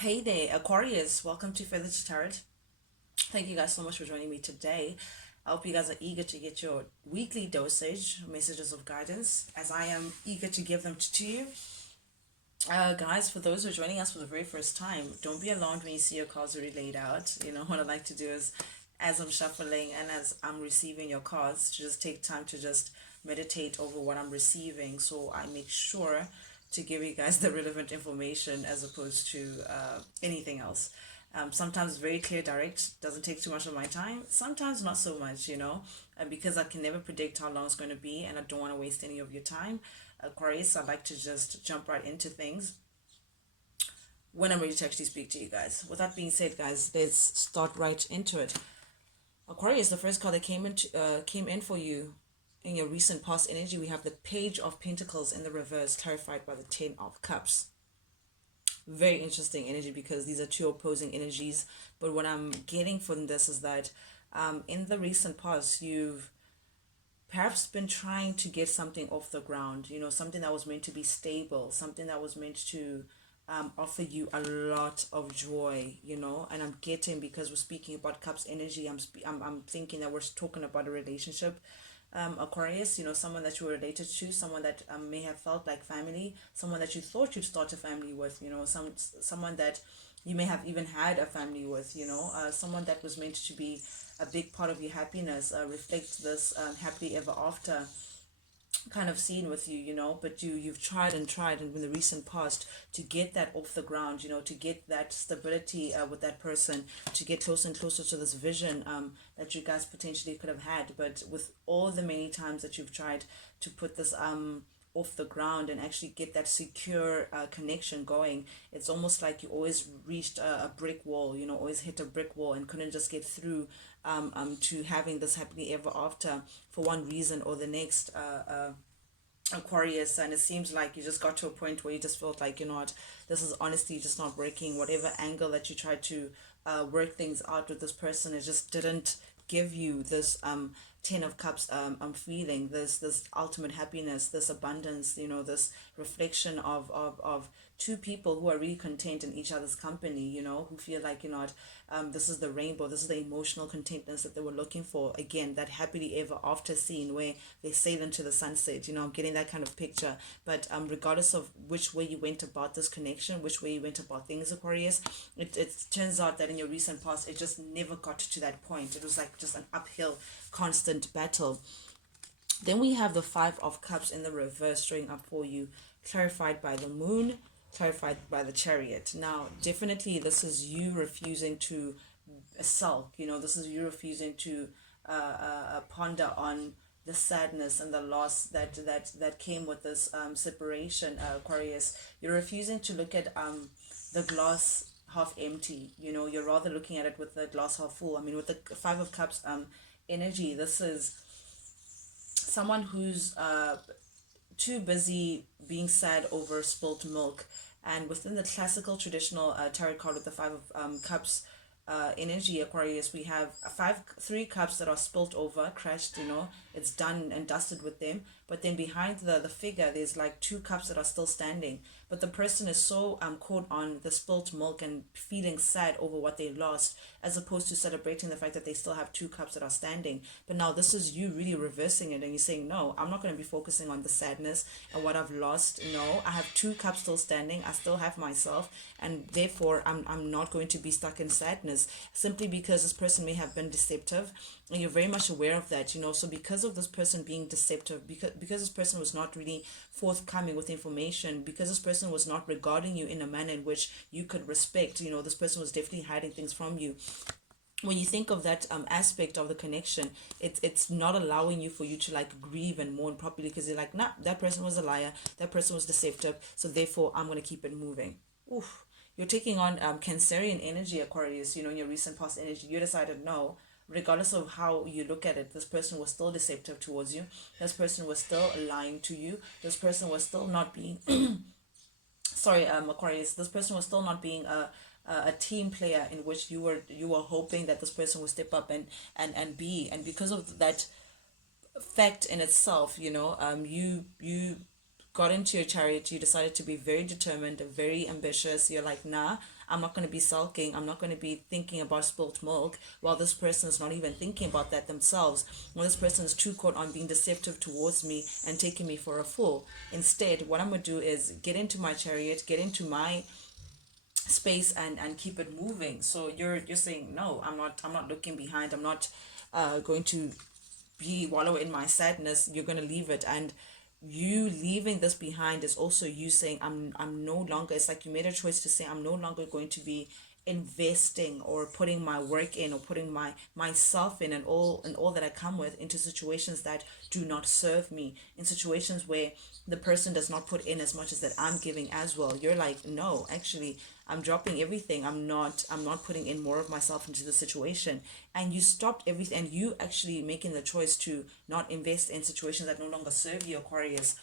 Hey there, Aquarius. Welcome to Feather to Tarot. Thank you guys so much for joining me today. I hope you guys are eager to get your weekly dosage, messages of guidance, as I am eager to give them to you. Guys, for those who are joining us for the very first time, don't be alarmed when you see your cards already laid out. What I like to do is, as I'm shuffling and as I'm receiving your cards, to just take time to just meditate over what I'm receiving, so I make sure to give you guys the relevant information as opposed to anything else. Sometimes very clear, direct, doesn't take too much of my time. Sometimes not so much, and because I can never predict how long it's going to be, and I don't want to waste any of your time, Aquarius, I like to just jump right into things when I'm ready to actually speak to you guys. With that being said, guys, let's start right into it. Aquarius, the first card that came in for you in your recent past energy, we have the Page of Pentacles in the reverse, clarified by the Ten of Cups. Very interesting energy because these are two opposing energies. But what I'm getting from this is that in the recent past, you've perhaps been trying to get something off the ground, something that was meant to be stable, something that was meant to offer you a lot of joy, and I'm getting, because we're speaking about cups energy, I'm thinking that we're talking about a relationship, Aquarius, someone that you were related to, someone that may have felt like family, someone that you thought you'd start a family with, someone that you may have even had a family with, someone that was meant to be a big part of your happiness, reflect this happily ever after kind of scene with you, but you've tried and tried and in the recent past to get that off the ground, to get that stability with that person, to get closer and closer to this vision that you guys potentially could have had. But with all the many times that you've tried to put this off the ground and actually get that secure connection going, it's almost like you always reached a brick wall, always hit a brick wall and couldn't just get through to having this happily ever after for one reason or the next, Aquarius. And it seems like you just got to a point where you just felt like, you know what, this is honestly just not working. Whatever angle that you tried to work things out with this person, it just didn't give you this Ten of Cups feeling, this ultimate happiness, this abundance, this reflection of two people who are really content in each other's company, who feel like, this is the rainbow, this is the emotional contentness that they were looking for. Again, that happily ever after scene where they sail into the sunset, I'm getting that kind of picture. But regardless of which way you went about this connection, which way you went about things, Aquarius, it turns out that in your recent past, it just never got to that point. It was like just an uphill, constant battle. Then we have the Five of Cups in the reverse showing up for you, clarified by the Moon, clarified by the Chariot. Now, definitely this is you refusing to sulk, this is you refusing to ponder on the sadness and the loss that came with this separation, Aquarius. You're refusing to look at the glass half empty, you're rather looking at it with the glass half full. I mean, with the Five of Cups energy, this is someone who's too busy being sad over spilt milk. And within the classical traditional tarot card with the Five of Cups energy, Aquarius, we have three cups that are spilt over, crashed, it's done and dusted with them. But then behind the figure, there's like two cups that are still standing. But the person is so caught on the spilt milk and feeling sad over what they lost, as opposed to celebrating the fact that they still have two cups that are standing. But now this is you really reversing it, and you're saying, no, I'm not going to be focusing on the sadness and what I've lost. No, I have two cups still standing. I still have myself, and therefore I'm not going to be stuck in sadness simply because this person may have been deceptive, and you're very much aware of that. So because of this person being deceptive, because this person was not really forthcoming with information, because this person was not regarding you in a manner in which you could respect, this person was definitely hiding things from you. When you think of that aspect of the connection, it's not allowing you for you to like grieve and mourn properly, because you're like, nah, that person was a liar, that person was deceptive, so therefore I'm going to keep it moving. Oof. You're taking on Cancerian energy, Aquarius. In your recent past energy, you decided, no, regardless of how you look at it, this person was still deceptive towards you, this person was still lying to you, this person was still not being sorry, Aquarius, this person was still not being a team player, in which you were hoping that this person would step up and be. And because of that fact in itself, you got into your chariot, you decided to be very determined, very ambitious. You're like, nah, I'm not going to be sulking. I'm not going to be thinking about spilt milk while this person is not even thinking about that themselves. While this person is too caught on being deceptive towards me and taking me for a fool. Instead, what I'm going to do is get into my chariot, get into my space, and keep it moving. So you're saying, no, I'm not looking behind. I'm not going to be wallow in my sadness. You're going to leave it. And you leaving this behind is also you saying, I'm no longer, it's like you made a choice to say, I'm no longer going to be investing or putting my work in or putting myself in and all that I come with into situations that do not serve me, in situations where the person does not put in as much as that I'm giving as well. You're like, no, actually, I'm dropping everything. I'm not putting in more of myself into the situation. And you stopped everything, and you actually making the choice to not invest in situations that no longer serve you, Aquarius.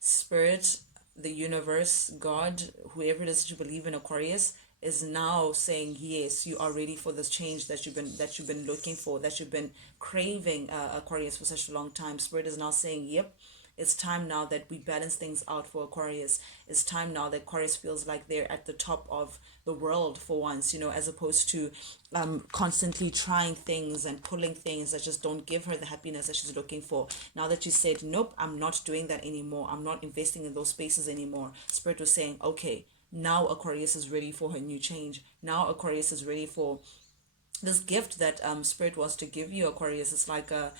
Spirit, the universe, God, whoever it is that you believe in, Aquarius, is now saying, yes, you are ready for this change that you've been looking for, that you've been craving, Aquarius, for such a long time. Spirit is now saying, yep, it's time now that we balance things out for Aquarius. It's time now that Aquarius feels like they're at the top of the world for once, as opposed to constantly trying things and pulling things that just don't give her the happiness that she's looking for. Now that you said, nope, I'm not doing that anymore, I'm not investing in those spaces anymore, Spirit was saying, okay, now Aquarius is ready for her new change. Now Aquarius is ready for this gift that Spirit wants to give you, Aquarius. It's like a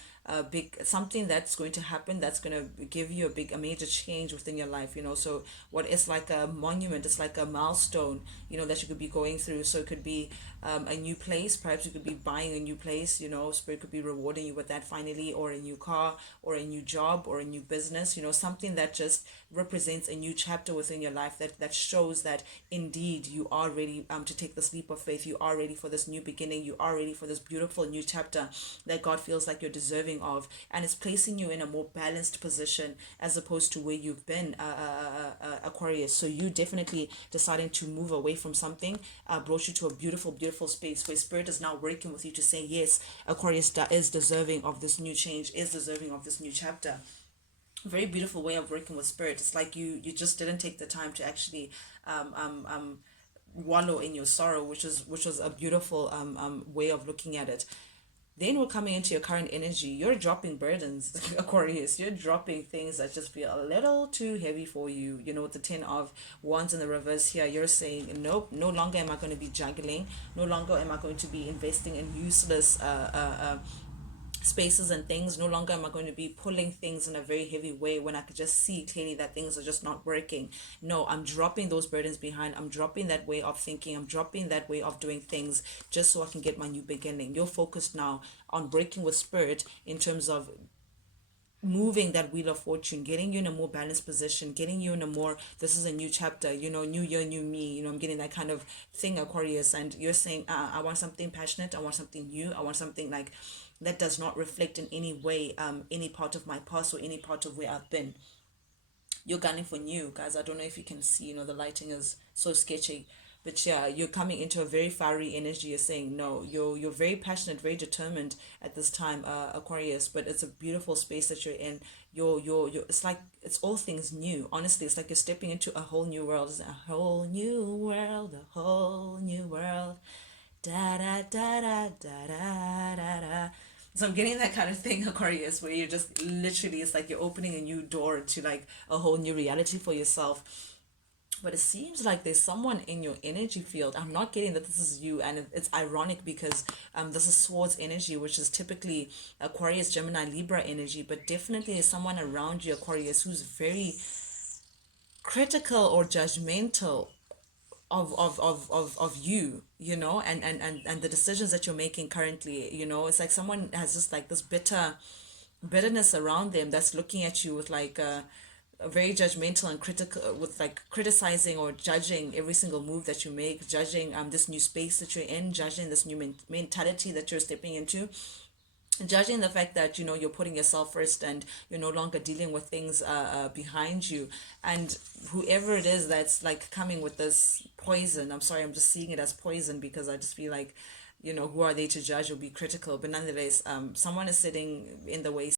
big something that's going to happen, that's going to give you a major change within your life. So what is like a monument, it's like a milestone, that you could be going through. So it could be a new place. Perhaps you could be buying a new place. Spirit could be rewarding you with that finally, or a new car, or a new job, or a new business. Something that just represents a new chapter within your life, that shows that indeed you are ready to take this leap of faith. You are ready for this new beginning. You are ready for this beautiful new chapter that God feels like you're deserving of, and it's placing you in a more balanced position as opposed to where you've been, Aquarius. So you definitely deciding to move away from something brought you to a beautiful space where Spirit is now working with you to say, yes, Aquarius is deserving of this new change, is deserving of this new chapter. Very beautiful way of working with Spirit. It's like you just didn't take the time to actually wallow in your sorrow, which was a beautiful way of looking at it. Then we're coming into your current energy. You're dropping burdens, Aquarius. You're dropping things that just feel a little too heavy for you. With the 10 of Wands in the reverse here, you're saying, nope, no longer am I going to be juggling. No longer am I going to be investing in useless spaces and things. No longer am I going to be pulling things in a very heavy way when I could just see clearly that things are just not working. No, I'm dropping those burdens behind. I'm dropping that way of thinking. I'm dropping that way of doing things just so I can get my new beginning. You're focused now on breaking with Spirit in terms of moving that wheel of fortune, getting you in a more balanced position, getting you in a more, this is a new chapter, new year, new me. I'm getting that kind of thing, Aquarius. And you're saying, I want something passionate, I want something new, I want something like that does not reflect in any way any part of my past or any part of where I've been. You're gunning for new, guys. I don't know if you can see, the lighting is so sketchy, but yeah, you're coming into a very fiery energy. You're saying, no, you're very passionate, very determined at this time, Aquarius. But it's a beautiful space that you're in. You're it's like it's all things new. Honestly, it's like you're stepping into a whole new world. It's a whole new world, a whole new world. Da da da da da da da da. So I'm getting that kind of thing, Aquarius, where you're just literally, it's like you're opening a new door to like a whole new reality for yourself. But it seems like there's someone in your energy field. I'm not getting that this is you, and it's ironic because this is Swords energy, which is typically Aquarius, Gemini, Libra energy, but definitely there's someone around you, Aquarius, who's very critical or judgmental of you, and the decisions that you're making currently. It's like someone has just like this bitterness around them that's looking at you with like a very judgmental and critical, with like criticizing or judging every single move that you make, judging this new space that you're in, judging this new mentality that you're stepping into, judging the fact that you're putting yourself first and you're no longer dealing with things behind you. And whoever it is that's like coming with this poison, I'm sorry, I'm just seeing it as poison because I just feel like, who are they to judge or be critical? But nonetheless, someone is sitting in the way.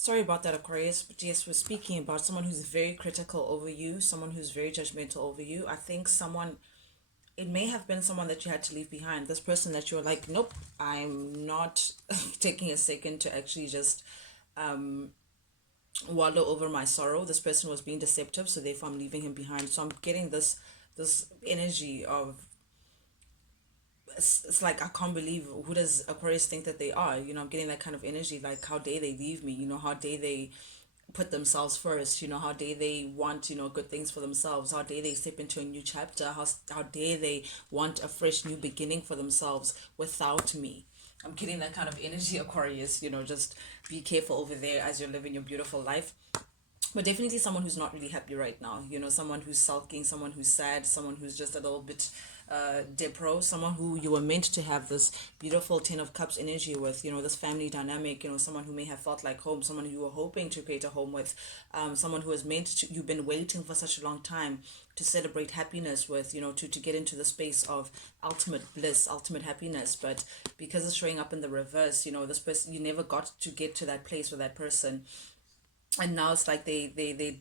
Sorry about that, Aquarius, but yes, we're speaking about someone who's very critical over you, someone who's very judgmental over you. I think someone, it may have been someone that you had to leave behind. This person that you're like, nope, I'm not taking a second to actually just wallow over my sorrow. This person was being deceptive, so therefore I'm leaving him behind. So I'm getting this energy of, it's like I can't believe, who does Aquarius think that they are? I'm getting that kind of energy, like how dare they leave me? How dare they put themselves first? How dare they want good things for themselves? How dare they step into a new chapter? How dare they want a fresh new beginning for themselves without me? I'm getting that kind of energy, Aquarius. Just be careful over there as you're living your beautiful life. But definitely someone who's not really happy right now. Someone who's sulking, someone who's sad, someone who's just a little bit depro, someone who you were meant to have this beautiful Ten of Cups energy with, this family dynamic, someone who may have felt like home, someone who you were hoping to create a home with, someone who is meant to, you've been waiting for such a long time to celebrate happiness with, to get into the space of ultimate bliss, ultimate happiness. But because it's showing up in the reverse, this person, you never got to get to that place with that person. And now it's like they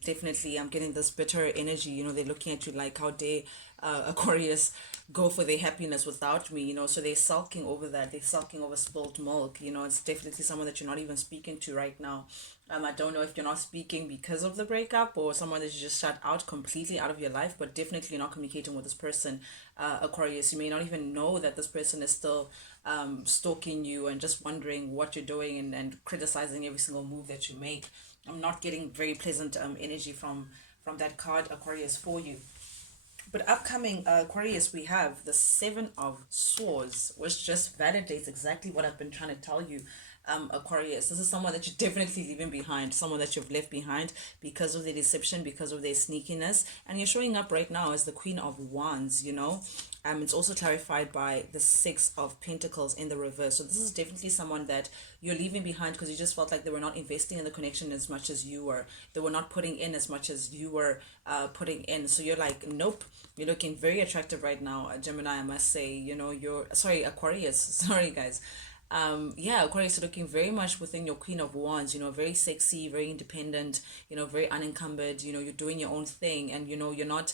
definitely, I'm getting this bitter energy. They're looking at you like, how dare Aquarius go for their happiness without me? So they're sulking over that, they're sulking over spilled milk. It's definitely someone that you're not even speaking to right now. I don't know if you're not speaking because of the breakup, or someone that you just shut out completely out of your life, but definitely you're not communicating with this person, Aquarius. You may not even know that this person is still stalking you and just wondering what you're doing, and criticizing every single move that you make. I'm not getting very pleasant energy from that card, Aquarius, for you. But upcoming, Aquarius, we have the Seven of Swords, which just validates exactly what I've been trying to tell you, Aquarius. This is someone that you're definitely leaving behind, someone that you've left behind because of their deception, because of their sneakiness. And you're showing up right now as the Queen of Wands. It's also clarified by the Six of Pentacles in the reverse. So this is definitely someone that you're leaving behind because you just felt like they were not investing in the connection as much as you were. They were not putting in as much as you were putting in. So you're like, nope. You're looking very attractive right now, Gemini, I must say. You're, sorry, Aquarius. Sorry, guys. Yeah, Aquarius, looking very much within your Queen of Wands, very sexy, very independent, very unencumbered. You're doing your own thing, and you're not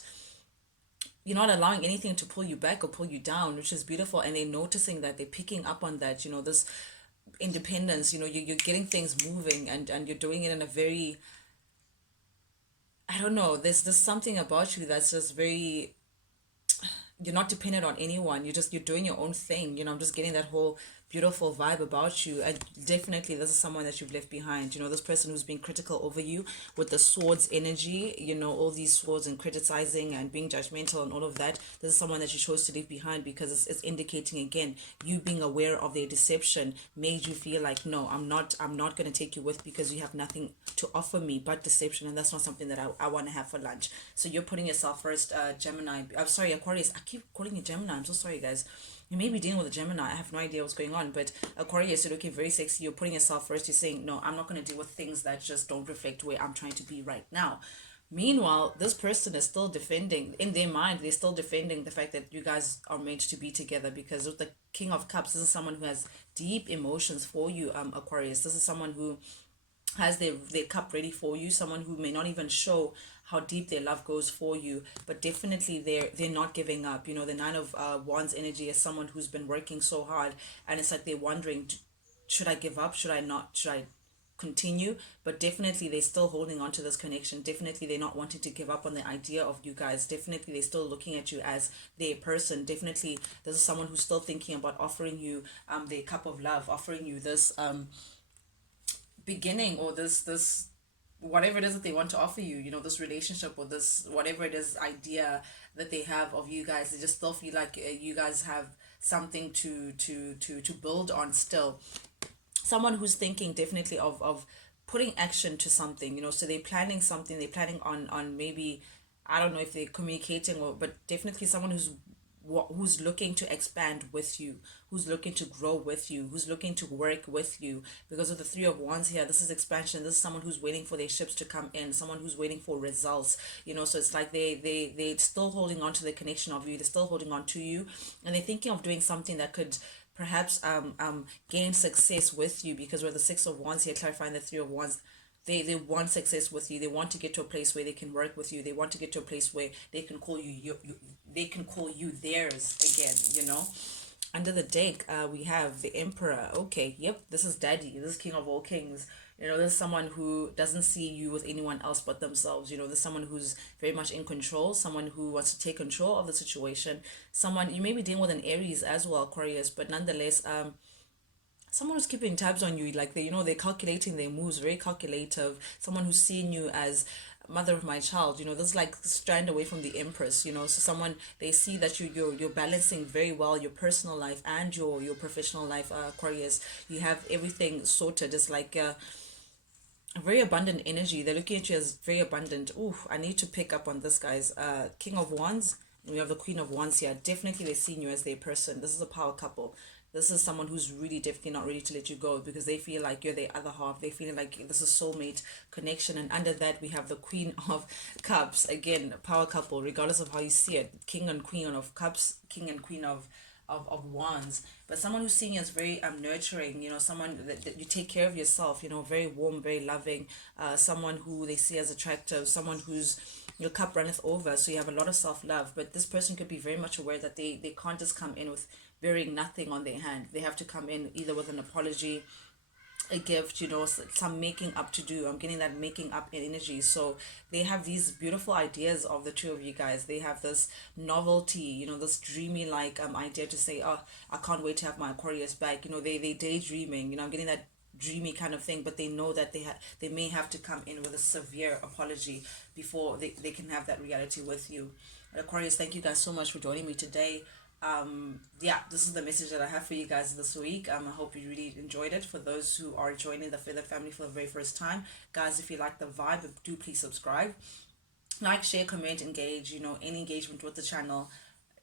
allowing anything to pull you back or pull you down, which is beautiful. And they're noticing that, they're picking up on that, this independence. You're getting things moving, and you're doing it in a very, I don't know, there's something about you that's just very, you're not dependent on anyone. You're doing your own thing. I'm just getting that whole beautiful vibe about you. And definitely this is someone that you've left behind. This person who's being critical over you with the swords energy, all these swords and criticizing and being judgmental and all of that. This is someone that you chose to leave behind because it's indicating, again, you being aware of their deception made you feel like, no, I'm not going to take you with, because you have nothing to offer me but deception, and that's not something that I want to have for lunch. So you're putting yourself first, Gemini. I'm sorry, Aquarius. I keep calling you Gemini. I'm so sorry, guys. You may be dealing with a Gemini. I have no idea what's going on. But Aquarius, you're looking very sexy. You're putting yourself first. You're saying, no, I'm not going to deal with things that just don't reflect where I'm trying to be right now. Meanwhile, this person is still defending, in their mind, they're still defending the fact that you guys are meant to be together, because with the King of Cups, this is someone who has deep emotions for you, Aquarius. This is someone who has their cup ready for you, someone who may not even show how deep their love goes for you, but definitely they're not giving up. The Nine of Wands energy is someone who's been working so hard, and it's like they're wondering, should I give up, should I not, should I continue? But definitely they're still holding on to this connection. Definitely they're not wanting to give up on the idea of you guys. Definitely they're still looking at you as their person. Definitely this is someone who's still thinking about offering you their cup of love, offering you this beginning, or this whatever it is that they want to offer you, this relationship, or this whatever it is idea that they have of you guys. They just still feel like you guys have something to build on still. Someone who's thinking definitely of putting action to something, so they're planning something, they're planning on maybe, I don't know if they're communicating, or but definitely someone who's looking to expand with you, who's looking to grow with you, who's looking to work with you. Because of the Three of Wands here, this is expansion. This is someone who's waiting for their ships to come in, someone who's waiting for results. So it's like they're still holding on to the connection of you, they're still holding on to you, and they're thinking of doing something that could perhaps gain success with you, because we're the Six of Wands here clarifying the Three of Wands. they want success with you. They want to get to a place where they can work with you. They want to get to a place where they can call they can call you theirs again, you know. Under the deck, we have the Emperor. Okay, yep, this is Daddy. This is King of all kings. You know, there's someone who doesn't see you with anyone else but themselves. You know, there's someone who's very much in control, someone who wants to take control of the situation. Someone, you may be dealing with an Aries as well, Aquarius, but nonetheless, someone who's keeping tabs on you, like they, you know, they're calculating their moves, very calculative. Someone who's seeing you as mother of my child, you know, this like strand away from the empress, you know. So someone, they see that you're balancing very well your personal life and your professional life, Aquarius. You have everything sorted. It's like a very abundant energy. They're looking at you as very abundant. Ooh, I need to pick up on this, guys. King of Wands, and we have the Queen of Wands here. Definitely they're seeing you as their person. This is a power couple. This is someone who's really definitely not ready to let you go, because they feel like you're their other half. They feel like this is soulmate connection. And under that, we have the Queen of Cups. Again, power couple, regardless of how you see it. King and Queen of Cups, King and Queen of wands. But someone who's seeing you as very nurturing, you know, someone that you take care of yourself, you know, very warm, very loving, someone who they see as attractive, someone who's your cup runneth over, so you have a lot of self-love. But this person could be very much aware that they can't just come in with bearing nothing on their hand. They have to come in either with an apology, a gift, you know, some making up to do. I'm getting that making up energy. So they have these beautiful ideas of the two of you guys. They have this novelty, you know, this dreamy like idea to say, oh, I can't wait to have my Aquarius back. You know, they daydreaming, you know. I'm getting that dreamy kind of thing, but they know that they may have to come in with a severe apology before they can have that reality with you. Aquarius, thank you guys so much for joining me today. Yeah, this is the message that I have for you guys this week. I hope you really enjoyed it. For those who are joining the Feather family for the very first time, guys, if you like the vibe, do please subscribe, like, share, comment, engage. You know, any engagement with the channel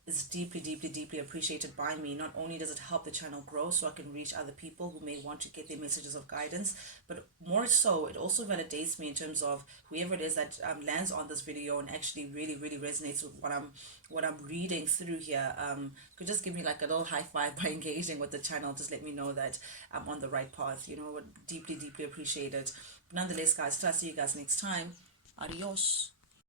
is deeply, deeply, deeply appreciated by me. Not only does it help the channel grow so I can reach other people who may want to get their messages of guidance, but more so, it also validates me in terms of whoever it is that lands on this video and actually really, really resonates with what I'm reading through here. Could just give me like a little high five by engaging with the channel. Just let me know that I'm on the right path. You know, deeply, deeply appreciate it. But nonetheless, guys, till I see you guys next time. Adios.